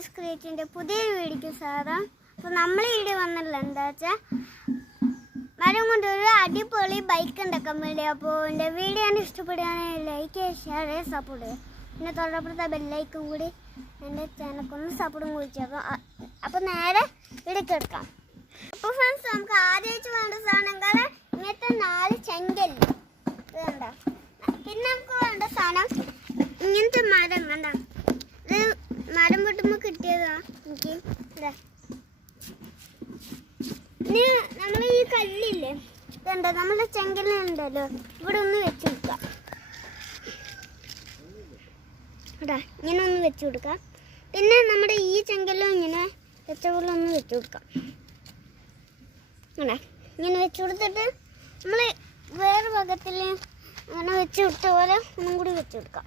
Guys ക്രിയേറ്റിൻ്റെ പുതിയൊരു വീഡിയോക്ക് സ്വാഗതം. അപ്പോൾ നമ്മൾ ഇവിടെ വന്നില്ല എന്താ വെച്ചാൽ മരം കൊണ്ടൊരു അടിപൊളി ബൈക്ക് ഉണ്ടാക്കാൻ വേണ്ടി. അപ്പോൾ എൻ്റെ വീഡിയോ ഇഷ്ടപ്പെടുകയാണെങ്കിൽ ലൈക്ക് ചെയ്യുക, ഷെയർ ചെയ്യുക, സപ്പോർട്ട് ചെയ്യുക. പിന്നെ തൊട്ടപ്പുറത്തെ ബെല്ലൈക്കും കൂടി എൻ്റെ ചാനൽക്കൊന്ന് സപ്പോർട്ടും കുറിച്ചു. അപ്പോൾ നേരെ ഇടയ്ക്ക് എടുക്കാം. അപ്പോൾ ഫ്രണ്ട്സ്, നമുക്ക് ആദ്യമായിട്ട് വേണ്ട സാധനങ്ങൾ ഇങ്ങനത്തെ 4 ചെങ്കല്ല് വേണ്ട. പിന്നെ നമുക്ക് വേണ്ട സാധനം ഇങ്ങനത്തെ മരം വേണ്ട. ഇത് മരം വെട്ടുമ്പോൾ കിട്ടിയതാ എനിക്ക്. ഇനി നമ്മൾ ഈ കല്ലില്ലേ ഇതുണ്ട്, നമ്മുടെ ചെങ്കല്ലുണ്ടല്ലോ, ഇവിടെ ഒന്ന് വെച്ച് കൊടുക്കാം. ഇടാ ഇങ്ങനെ ഒന്ന് വെച്ച് കൊടുക്കാം. പിന്നെ നമ്മുടെ ഈ ചെങ്കല്ലും ഇങ്ങനെ വെച്ച പോലെ ഒന്ന് വെച്ച് കൊടുക്കാം. ഇങ്ങനെ വെച്ച് കൊടുത്തിട്ട് നമ്മൾ വേറെ ഭാഗത്തിൽ അങ്ങനെ വെച്ച് കൊടുത്ത പോലെ ഒന്നും കൂടി വെച്ച് കൊടുക്കാം.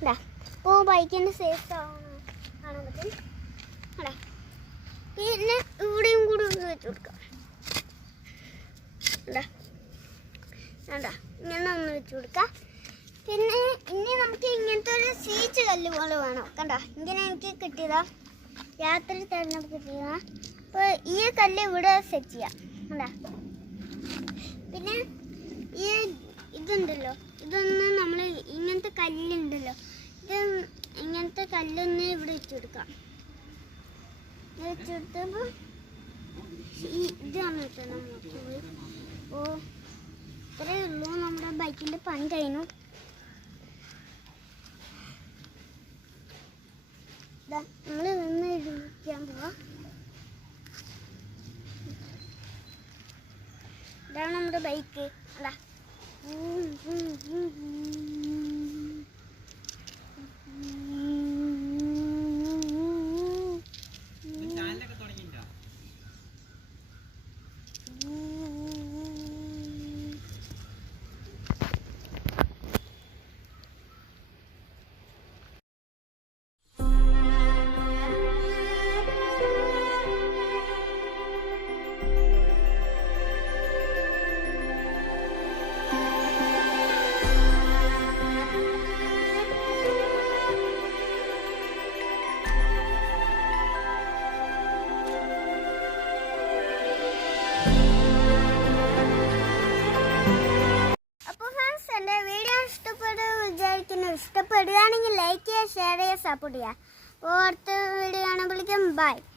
ഇടാ അപ്പോൾ ബൈക്കിൻ്റെ സേഫ് കാണാൻ പറ്റും. ഇടാ പിന്നെ ഇവിടെയും കൂടി ഒന്ന് വെച്ച് കൊടുക്കാം. ഇടാ വേണ്ട ഇങ്ങനെ ഒന്ന് വെച്ച് കൊടുക്കാം. പിന്നെ ഇനി നമുക്ക് ഇങ്ങനത്തെ ഒരു സീച്ച് കല്ല് പോലെ വേണം. കണ്ട ഇങ്ങനെ എനിക്ക് കിട്ടിയതാ, രാത്രി തന്നെ കിട്ടിയതാ. അപ്പോൾ ഈ കല്ല് ഇവിടെ സെറ്റ് ചെയ്യാം. കണ്ടാ പിന്നെ ഈ ഇതുണ്ടല്ലോ, ഇതൊന്ന് നമ്മൾ ഇങ്ങനത്തെ കല്ലുണ്ടല്ലോ, ഇത് ഇങ്ങനത്തെ കല്ലൊന്ന് ഇവിടെ വെച്ച് കൊടുക്കാം. വെച്ച് കൊടുത്തപ്പോൾ ഇതാണ് വെച്ചാൽ നമുക്ക് ഓ ഇത്രയേ ഉള്ളൂ. നമ്മുടെ ബൈക്കിൻ്റെ പണി കഴിഞ്ഞു. നമ്മൾ നിന്ന് ഇടിക്കാൻ പോവാം. ഇതാണ് നമ്മുടെ ബൈക്ക്. അല്ല ഇഷ്ടപ്പെടുകയാണെങ്കിൽ ലൈക്ക് ചെയ്യുക, ഷെയർ ചെയ്യുക, സപ്പോർട്ട് ചെയ്യുക. അപ്പോൾ അടുത്ത വീഡിയോ കാണുമ്പോഴേക്കും ബൈ.